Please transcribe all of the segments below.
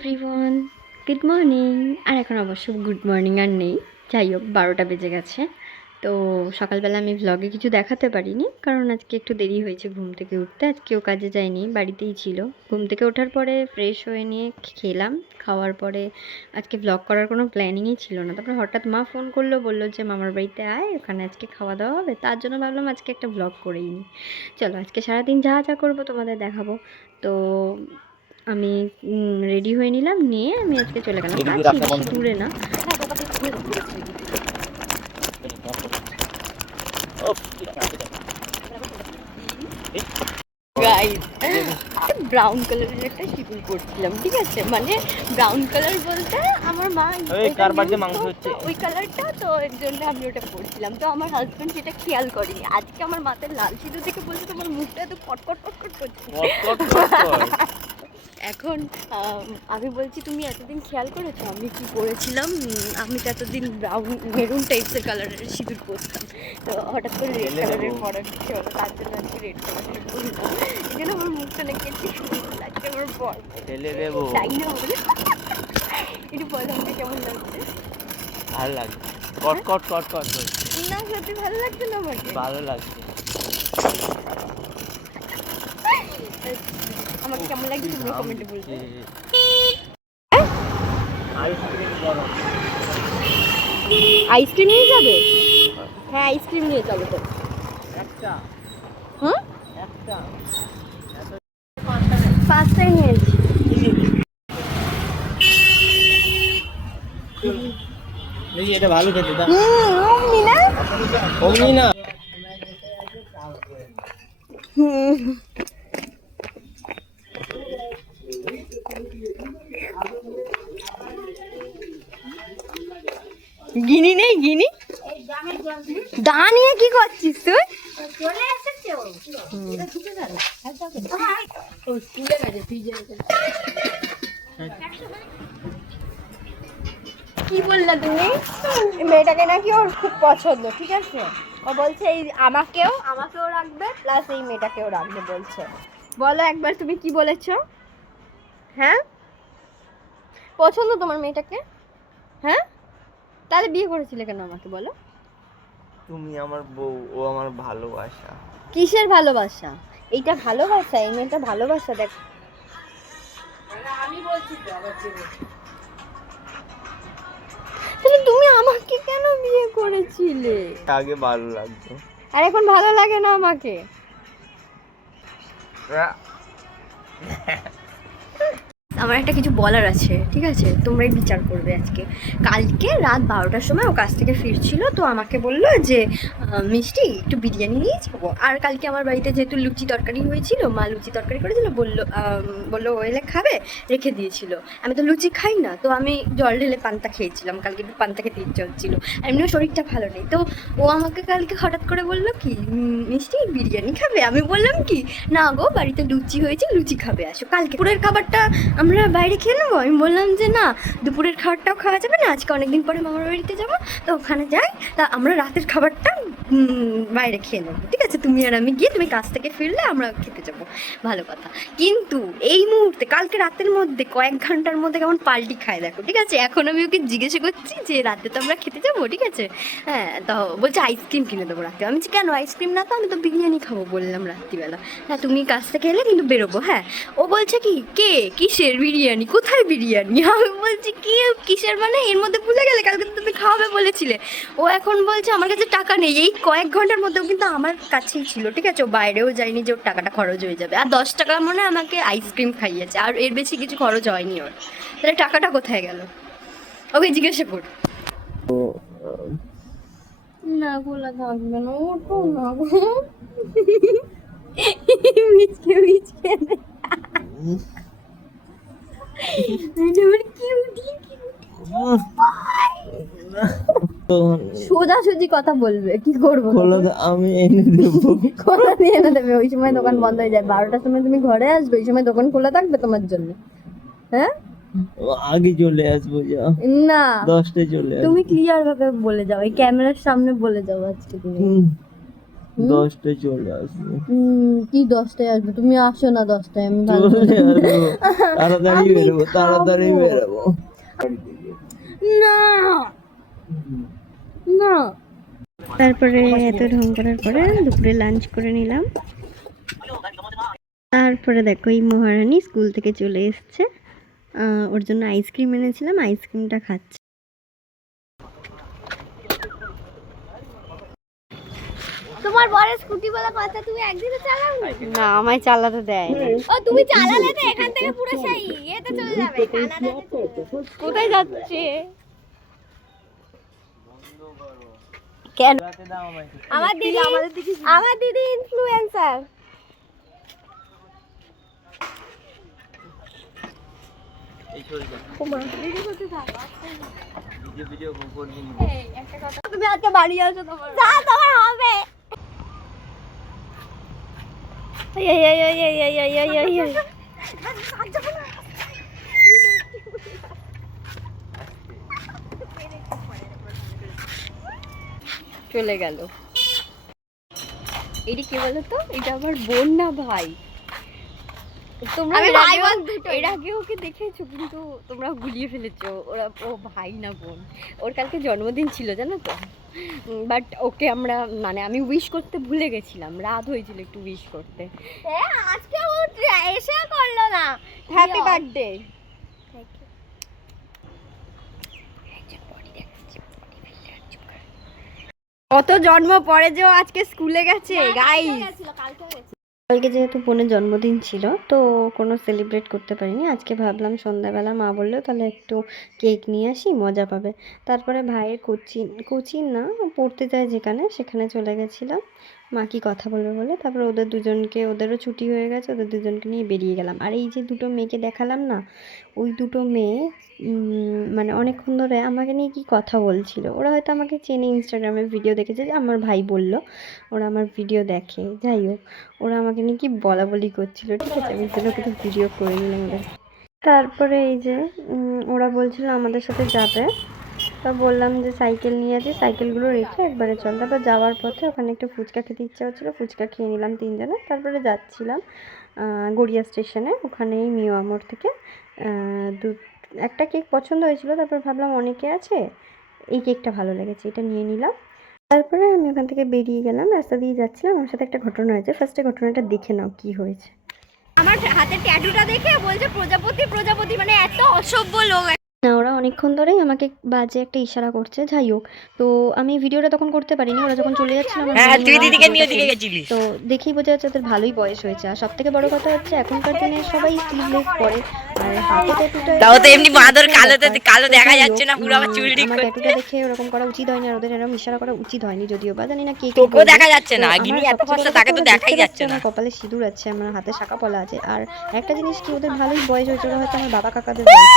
Everyone, good morning. আর এখন অবশ্য good morning আর নেই, যাই হোক 12টা বেজে গেছে। তো সকালবেলা আমি ভ্লগে কিছু দেখাতে পারিনি, কারণ আজকে একটু দেরি হয়েছে ঘুম থেকে উঠতে। আজকেও কাজে যায়নি, বাড়িতেই ছিল। ঘুম থেকে ওঠার পরে ফ্রেশ হয়ে নিয়ে খেলাম। খাওয়ার পরে আজকে ভ্লগ করার কোনো প্ল্যানিংই ছিল না। তারপরে হঠাৎ মা ফোন করলো, বললো যে মামার বাড়িতে আয়, ওখানে আজকে খাওয়া দাওয়া হবে। তার জন্য ভাবলাম আজকে একটা ভ্লগ করেই নিই। চলো আজকে সারাদিন যা যা করবো তোমাদের দেখাবো। তো আমি রেডি হয়ে নিলাম, নিয়ে আমি আজকে চলে গেলাম। কাছেই, বেশি দূরে না। ব্রাউন কালারের একটা শিকল করছিলাম, ঠিক আছে? মানে ব্রাউন কালার বলতে আমার মা ওই কালারটা, তো এর জন্য আমি ওটা করছিলাম। তো আমার হাজবেন্ড সেটা খেয়াল করেনি। আজকে আমার মাথায় লাল সিঁদুর দেখে বলছে তোমার মুখটা এত কটকট কটকট করছে। এখন আমি বলছি তুমি এতদিন খেয়াল করেছো আমি কি করেছিলাম? আমি তো এতদিন ব্রাউন মেরুন টাইপসের কালারের সিঁদুর করতাম, তো হঠাৎ করে রেড কালারের পড়া কিছু হলো, তার জন্য আজকে রেড কালারের করলাম। এই জন্য আমার মুখটা নাকি একটু সুন্দর লাগছে। আমার বর তাই না বলে একটু বলো আমাকে কেমন লাগছে? ভালো লাগছে, কট কট কট কট না সত্যি ভালো লাগছে না? আমাকে ভালো লাগছে। আমাকে কেমন লাগছে তুমি কমেন্টে বলবে। আইসক্রিম নিয়ে যাবে? হ্যাঁ আইসক্রিম নিয়ে চলো তো। একটা হ্যাঁ একটা পাঁচটাই নিয়েছি। দেখি এটা ভালো খেতে দাও। অমনি না, অমনি না। গিনি নেই, গিনি দা নিয়ে কি করছিস তুই? কি বললা তুমি? মেয়েটাকে নাকি ওর খুব পছন্দ, ঠিক আছে? ও বলছে এই আমাকেও রাখবে, প্লাস এই মেয়েটাকেও রাখবে বলছে। বলো একবার তুমি কি বলেছো? হ্যাঁ পছন্দ তোমার মেয়েটাকে? হ্যাঁ তাহলে বিয়ে করেছিলে কেন আমাকে বলো? তুমি আমার বউ, ও আমার ভালোবাসা। কিসের ভালোবাসা? এইটা ভালোবাসা? এই মেয়েটা ভালোবাসা? দেখ আমি বলছি তো আবার তাহলে তুমি আমাকে কেন বিয়ে করেছিলে? আগে ভালো লাগতো, আর এখন ভালো লাগে না আমাকে? আমার একটা কিছু বলার আছে, ঠিক আছে? তোমরাই বিচার করবে আজকে। কালকে রাত 12টার সময় ও কাছ থেকে ফিরছিল, তো আমাকে বললো যে মিষ্টি একটু বিরিয়ানি নিয়ে যাবো। আর কালকে আমার বাড়িতে যেহেতু লুচি তরকারি হয়েছিল, মা লুচি তরকারি করেছিল, বললো ওইলে খাবে, রেখে দিয়েছিল। আমি তো লুচি খাই না, তো আমি জল ঢেলে পান্তা খেয়েছিলাম। কালকে একটু পান্তা খেতে ইচ্ছা হচ্ছিলো, এমনিও শরীরটা ভালো নেই। তো ও আমাকে কালকে হঠাৎ করে বললো কি মিষ্টি বিরিয়ানি খাবে? আমি বললাম কি না গো, বাড়িতে লুচি হয়েছে, লুচি খাবে, আসো। কালকে দুপুরের খাবারটা আমরা বাইরে খেয়ে নেবো। আমি বললাম যে না, দুপুরের খাবারটাও খাওয়া যাবে না, আজকে অনেকদিন পরে মামার বাড়িতে যাবো, তো ওখানে যাই, তা আমরা রাতের খাবারটা বাইরে খেয়ে নেবো, ঠিক আছে? তুমি আর আমি গিয়ে, তুমি কাছ থেকে ফিরলে আমরা খেতে যাবো, ভালো কথা। কিন্তু এই মুহূর্তে কালকে রাতের মধ্যে কয়েক ঘন্টার মধ্যে কেমন পাল্টি খায় দেখো, ঠিক আছে? এখন আমি ওকে জিজ্ঞেস করছি যে রাতে তো আমরা খেতে যাবো, ঠিক আছে? হ্যাঁ, তো বলছে আইসক্রিম কিনে দেবো রাতে। আমি কেন আইসক্রিম না, তো আমি তো বিরিয়ানি খাবো বললাম রাত্রিবেলা। হ্যাঁ তুমি কাছ থেকে এলে কিন্তু বেরোবো। হ্যাঁ ও বলছে কি কে কিসের বিরিয়ানি, কোথায় বিরিয়ানি? আমি বলছি কি কিসের মানে, এর মধ্যে ভুলে গেলে কালকে তো তুমি খাওয়াবে বলেছিলে। ও এখন বলছে আমার কাছে টাকা নেই। এই কয়েক ঘন্টার মধ্যেও কিন্তু আমার কাছেই ছিল, ঠিক আছে? ও বাইরেও যায়নি যে ওর টাকাটা খরচ হয়ে যাবে। আর 10 টাকা মনে আমাকে আইসক্রিম খাইয়েছে, আর এর বেশি কিছু খরচ হয়নি ওর। তাহলে টাকাটা কোথায় গেল? ওকে জিজ্ঞাসা কর। না খোলা থাকবে না, ওঠো না মিচকে মিচকে সোজাসুজি কথা বলবে, কি করবো? আমি এনে দেবো। খোলা দিয়ে এনে দেবে, ওই সময় দোকান বন্ধ হয়ে যায়। 12টার সময় তুমি ঘরে আসবে, ওই সময় দোকান খোলা থাকবে তোমার জন্য? হ্যাঁ আগে চলে আসবো, যা না 10টায় চলে আসবো। তুমি ক্লিয়ার ভাবে বলে যাও, এই ক্যামেরার সামনে বলে যাও আজকে তুমি। 10টায় চলে আসবো। কি 10টায় আসবে? তুমি আসো না 10টায়, আমি ভালো চলে আসবো, তাড়াতাড়ি আমি বেরোবো, তাড়াতাড়ি খাবো। বেরোবো। না না। তারপরে এত ঢং করার পরে দুপুরে লাঞ্চ করে নিলাম। তারপরে দেখো এই মহারানী স্কুল থেকে চলে এসছে, ওর জন্য আইসক্রিম এনেছিলাম, আইসক্রিমটা খাচ্ছে। তোমার বড় স্কুটি বলে কথা, তুমি একদিনে চালাও না, আমায় চালাতে দেয় না। ও তুমি চালালে তো এখান থেকে পুরো সেই ইয়েতে চলে যাবে, কানাডাতে চলে যাবে। কোথায় যাচ্ছে? কেন? আমার দিদি ইনফ্লুয়েন্সার। তুমি আজকে বাড়ি আসো, তোমার হবে। চলে গেল। এটি কি বলতো, এটা আমার বোন না ভাই। তোমরা আমি এর ভাই আগেও- বোন দুটোই। এর আগে ওকে দেখেছো, কিন্তু তোমরা গুলিয়ে ফেলেছো। ও ভাই না বোন। ওর কালকে জন্মদিন ছিল জানো তো, বাট ওকে আমরা মানে আমি উইশ করতে ভুলে গেছিলাম, রাত হয়েছিল একটু উইশ করতে। আজকে ও এসে করলো না। Happy birthday. কত জন্ম পরে যে ও আজকে স্কুলে গেছে গাইস। কালকে যেহেতু বোনের জন্মদিন ছিল তো কোনো সেলিব্রেট করতে পারিনি। আজকে ভাবলাম সন্ধ্যাবেলা মা বললো তাহলে একটু কেক নিয়ে আসি, মজা পাবে। তারপরে ভাইয়ের কোচিং কোচিং না পড়তে যায় যেখানে, সেখানে চলে গেছিলাম মা কি কথা বলবে বলে। তারপরে ওদের দুজনকে, ওদেরও ছুটি হয়ে গেছে, ওদের দুজনকে নিয়ে বেরিয়ে গেলাম। আর এই যে দুটো মেয়েকে দেখালাম না, ওই দুটো মেয়ে মানে অনেকক্ষণ ধরে আমাকে নিয়ে কি কথা বলছিল। ওরা হয়তো আমাকে চেনে, ইনস্টাগ্রামে ভিডিও দেখেছে, যে আমার ভাই বলল ওরা আমার ভিডিও দেখে। যাই হোক, ওরা আমাকে নিয়ে কি বলা বলি করছিল, ঠিক আছে, আমি জন্য কিছু ভিডিও করে নিলাম ওদের। তারপরে এই যে ওরা বলছিল আমাদের সাথে যাবে, তা বললাম যে সাইকেল নিয়ে আছি, সাইকেলগুলো রেখে একবারে চল। তারপর যাওয়ার পথে ওখানে একটু ফুচকা খেতে ইচ্ছা হচ্ছিলো, ফুচকা খেয়ে নিলাম তিনজনে। তারপরে যাচ্ছিলাম গড়িয়া স্টেশনে, ওখানেই মিও আমর থেকে একটা কেক পছন্দ হয়েছিল। তারপর ভাবলাম অনেকে আছে, এই কেকটা ভালো লেগেছে, এটা নিয়ে নিলাম। তারপরে আমি ওখান থেকে বেরিয়ে গেলাম, রাস্তা দিয়ে যাচ্ছিলাম। আমার সাথে একটা ঘটনা হয়েছে, ফার্স্টে ঘটনাটা দেখে নাও কি হয়েছে। আমার হাতের ট্যাটুটা দেখে বলছে প্রজাপতি প্রজাপতি, মানে এত অসভ্য লোক। না, ওরা অনেকক্ষণ ধরেই আমাকে বাজে একটা ইশারা করছে। যাই হোক, তো আমি ভিডিওটা তখন করতে পারিনি, ওরা যখন চলে যাচ্ছিল আমার মনে হলো আমি ভিডিওটা করি। তো দেখেই বোঝা যাচ্ছে ওদের ভালোই বয়স হয়েছে। আর সব থেকে বড় কথা হচ্ছে এখনকার দিনে সবাই স্লিভলেস পরে, আর হাতে ট্যাটুটা তাও তো এমনি বাঁদর কালো দেখা যাচ্ছে না, পুরো আবার চুল ঠিক আমার করে। ট্যাটুটা দেখে ওরকম করা উচিত হয়নি, আর ওদের এরকম ইশারা করা উচিত হয়নি, যদিও বা জানি না কে কি তোকেও বলবে। দেখা যাচ্ছে না, তো আমার গিনি এত সবচেয়ে ফর্সা, বড় তাকে কথা তো ওরা দেখাই দেখতে যাচ্ছে পাচ্ছে, না। আমার কপালে সিঁদুর আছে, আমার হাতে শাঁখা পলা আছে। আর একটা জিনিস কি, ওদের ভালোই বয়স হয়েছে, ওরা হয়তো আমার বাবা কাকাদের বয়স।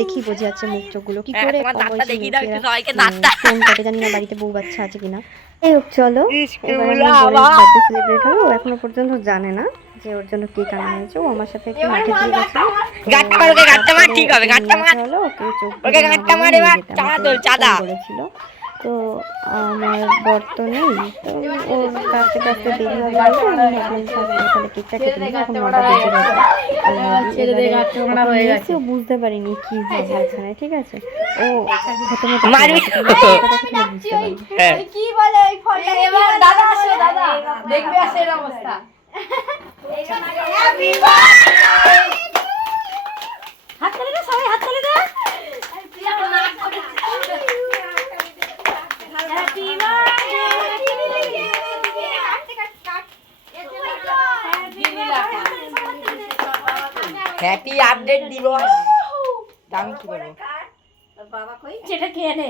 দেখি বোঝা যাচ্ছে মুখ চোখগুলো কি করে তোমার দাঁতটা বয়সী দেখিয়ে দাও একটু মেয়েরা সবাইকে, দাঁতটা। ফোন কাটে, জানি না বাড়িতে বউ বাচ্চা আছে কিনা। এই হোক, চলো এবার ইস্কুলা আমার বোনের বাবা। বার্থডে সেলিব্রেট হলো। ও এখনো পর্যন্ত জানে না যে ওর জন্য কেক আনা হয়েছে। ও আমার সাথে একটু মাঠে দিয়ে গেছে। গাঁটটা মার, ওকে গাঁটটা মার, ঠিক হবে, গাঁটটা মার। হলো ওকে চোখ ওকে গাঁটটা মার এবার, চাঁদা তোল, চাঁদা। করেছিল। তো আমার বর তো নেই, তো ওর কাছে কাছে দেরি হবে বলে আমি ভাবলাম তাহলে কেকটা কেটে নিই। এখন 9টা বেজে গেছে। ওখানে এসে ও বুঝতে পারিনি কি হয়েছে এখানে, ঠিক আছে। ও প্রথমে মারবি। বুঝতে পারিনি। হ্যাঁ। কি বলে ওই ফলটা, এবার দাদা আসো, দাদা দেখবে আসে এর অবস্থা। হ্যাপি বার্থডে, হাত তালি দে সবাই, হাত তালি দে। হ্যাপি বার্থডে, হ্যাপি আপডেট দিবস। দাম কি বলবো? সেটা খেয়ে নে,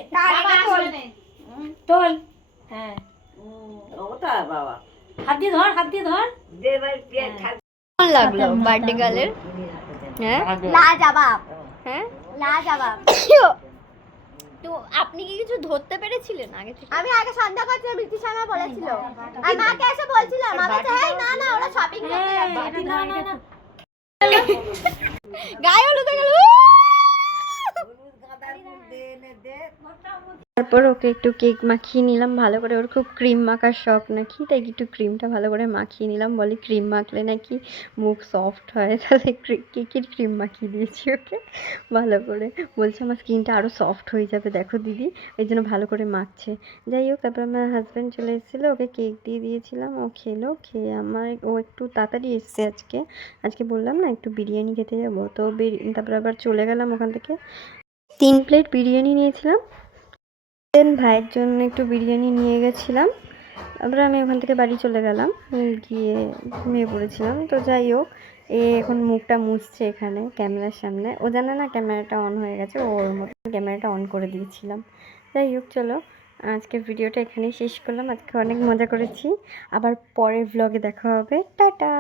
তোল। হ্যাঁ, হাত দিয়ে ধর, হাত দিয়ে ধর। কেমন লাগলো বার্থডে গার্লের? হ্যাঁ লাজবাব, হ্যাঁ লাজবাব। তো আপনি কি কিছু ধরতে পেরেছিলেন আগে থেকে? আমি আগে সন্ধ্যা করছিলাম, বৃষ্টির সময় বলেছিল, আর মাকে এসে বলছিলাম, মা বলছে এই না না ওরা শপিং করতে যাচ্ছে। না না না, গায়ে হলুদ হয়ে গেল। তারপর ওকে একটু কেক মাখিয়ে নিলাম ভালো করে, ওর খুব ক্রিম মাখার শখ নাকি, তাই একটু ক্রিমটা ভালো করে মাখিয়ে নিলাম, বলে ক্রিম মাখলে নাকি মুখ সফট হয়, তাহলে কেকের ক্রিম মাখিয়ে দিয়েছি ওকে ভালো করে, বলছে আমার স্কিনটা আরও সফট হয়ে যাবে দেখো দিদি, এই জন্য ভালো করে মাখছে। যাই হোক, তারপর আমার হাজব্যান্ড চলে এসেছিলো, ওকে কেক দিয়ে দিয়েছিলাম, ও খেলো, খেয়ে ও একটু তাড়াতাড়ি এসছে আজকে বললাম না একটু বিরিয়ানি খেতে যাবো, তো তারপর আবার চলে গেলাম ওখান থেকে, 3 প্লেট বিরিয়ানি নিয়েছিলাম, দেন ভাইয়ের জন্য একটু বিরিয়ানি নিয়ে গেছিলাম, তারপরে আমি ওখান থেকে বাড়ি চলে গেলাম, গিয়ে ঘুমিয়ে পড়েছিলাম। তো যাই হোক, এখন মুখটা মুছছে এখানে ক্যামেরার সামনে, ও জানে না ক্যামেরাটা অন হয়ে গেছে, ওর মতন ক্যামেরাটা অন করে দিয়েছিলাম। যাই হোক, চলো আজকের ভিডিওটা এখানেই শেষ করলাম, আজকে অনেক মজা করেছি, আবার পরের ভ্লগে দেখা হবে, টাটা।